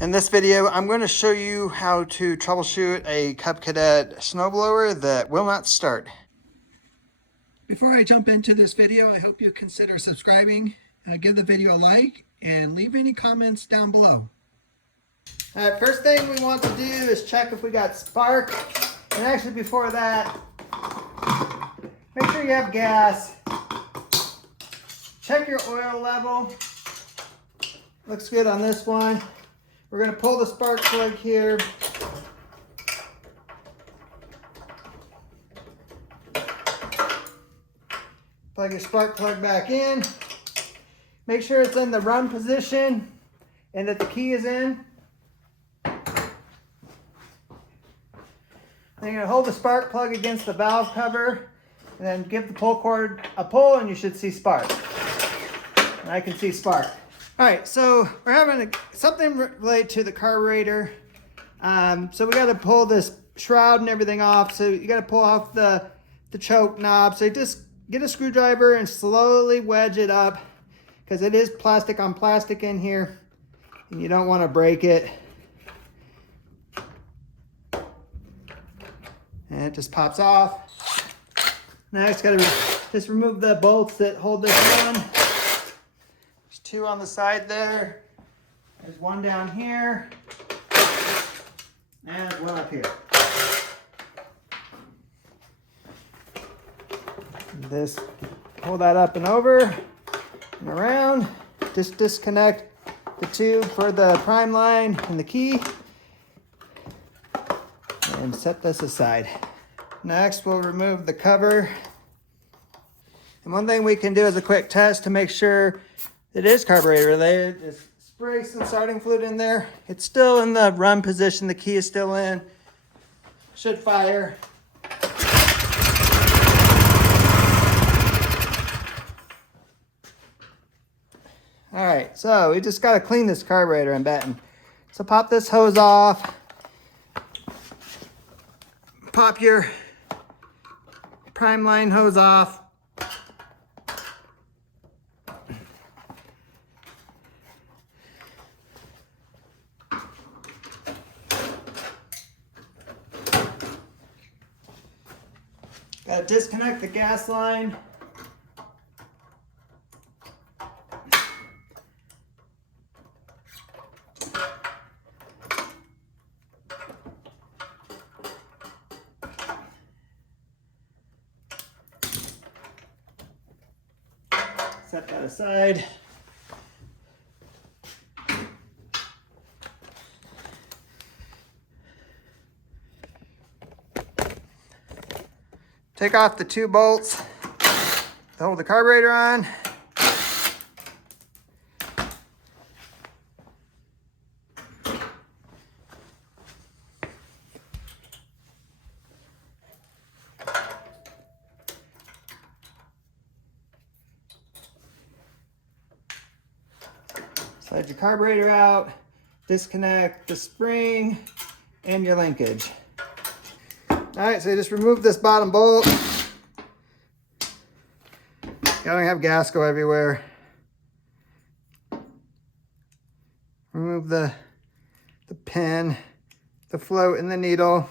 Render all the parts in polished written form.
In this video, I'm going to show you how to troubleshoot a Cub Cadet snowblower that will not start. Before I jump into this video, I hope you consider subscribing, give the video a like, and leave any comments down below. All right, first thing we want to do is check if we got spark. And actually before that, make sure you have gas. Check your oil level. Looks good on this one. We're going to pull the spark plug here. Plug your spark plug back in. Make sure it's in the run position and that the key is in. Then you're going to hold the spark plug against the valve cover and then give the pull cord a pull and you should see spark. And I can see spark. All right, so we're having something related to the carburetor. So we got to pull this shroud and everything off. So you got to pull off the choke knob. So you just get a screwdriver and slowly wedge it up because it is plastic on plastic in here and you don't want to break it. And it just pops off. Next, got to just remove the bolts that hold this on. There's two on the side there. There's one down here. And one up here. This, pull that up and over and around. Just disconnect the tube for the prime line and the key. And set this aside. Next, we'll remove the cover. And one thing we can do as a quick test to make sure it is carburetor related is spray some starting fluid in there. It's still in the run position. The key is still in. Should fire. All right, so we just got to clean this carburetor, I'm betting. So pop this hose off. Pop your prime line hose off. Got to disconnect the gas line. Set that aside. Take off the two bolts to hold the carburetor on. Slide your carburetor out, disconnect the spring and your linkage. All right, so you just remove this bottom bolt. You don't have gas go everywhere. Remove the pin, the float and the needle.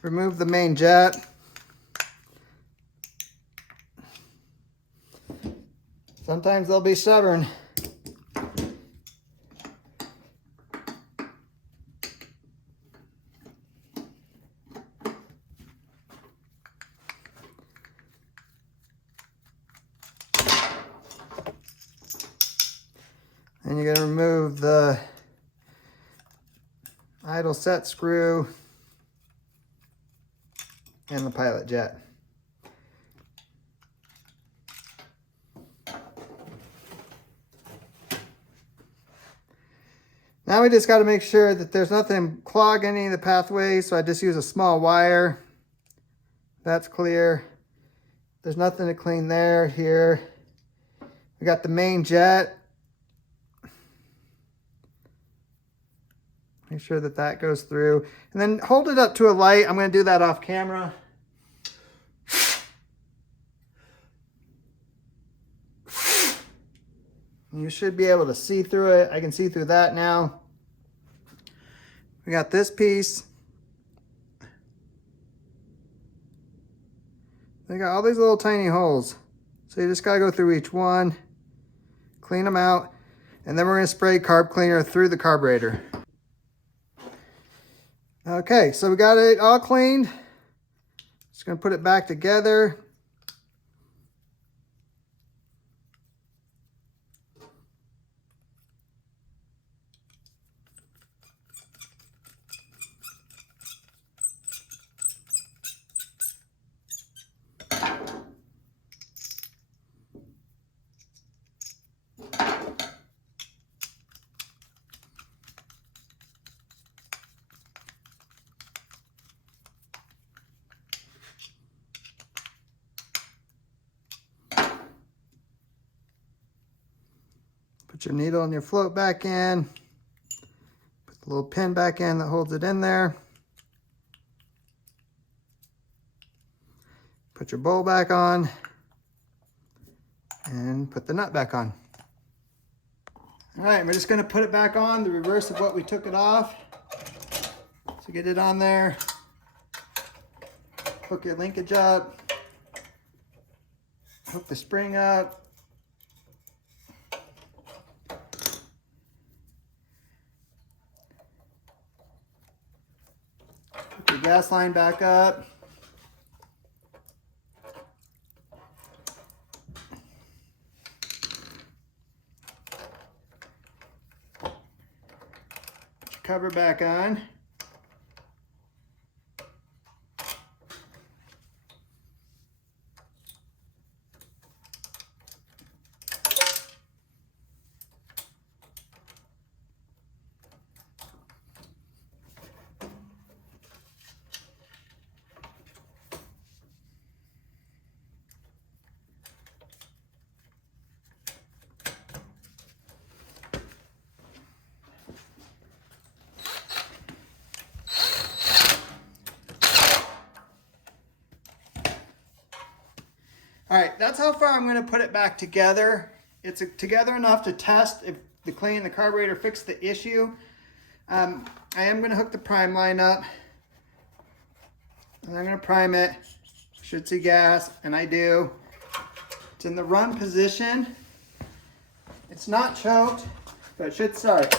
Remove the main jet. Sometimes they'll be stubborn. And you're going to remove the idle set screw and the pilot jet. Now we just got to make sure that there's nothing clogging any of the pathways, so I just use a small wire. That's clear. There's nothing to clean there, here. We got the main jet. Make sure that that goes through. And then hold it up to a light. I'm going to do that off camera. You should be able to see through it. I can see through that now. We got this piece. They got all these little tiny holes. So you just gotta go through each one, clean them out, and then we're gonna spray carb cleaner through the carburetor. Okay, so we got it all cleaned. Just gonna put it back together. Put your needle and your float back in. Put the little pin back in that holds it in there. Put your bowl back on. And put the nut back on. All right, we're just gonna put it back on, the reverse of what we took it off. So get it on there. Hook your linkage up. Hook the spring up. Put your gas line back up. Put your cover back on. All right, that's how far I'm gonna put it back together. It's together enough to test if the cleaning the carburetor fixed the issue. I am gonna hook the prime line up. And I'm gonna prime it. Should see gas, and I do. It's in the run position. It's not choked, but it should start.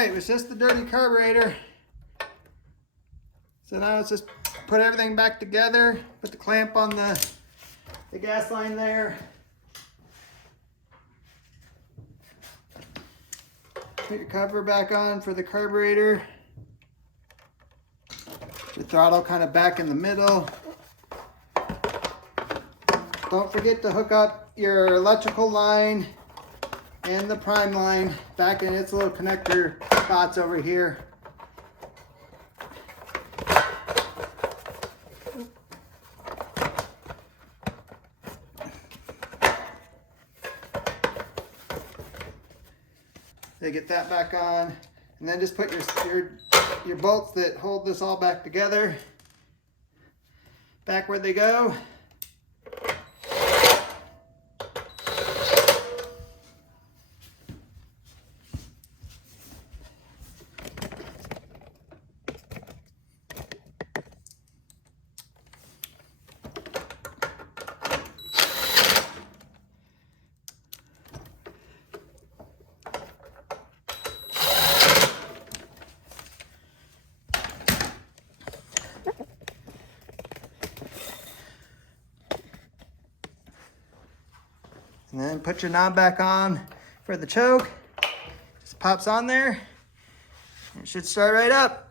It was just the dirty carburetor. So now let's just put everything back together. Put the clamp on the gas line there. Put your cover back on for the carburetor. Put your throttle kind of back in the middle. Don't forget to hook up your electrical line and the prime line back in its little connector spots over here. So get that back on, and then just put your bolts that hold this all back together back where they go. And then put your knob back on for the choke. Just pops on there. It should start right up.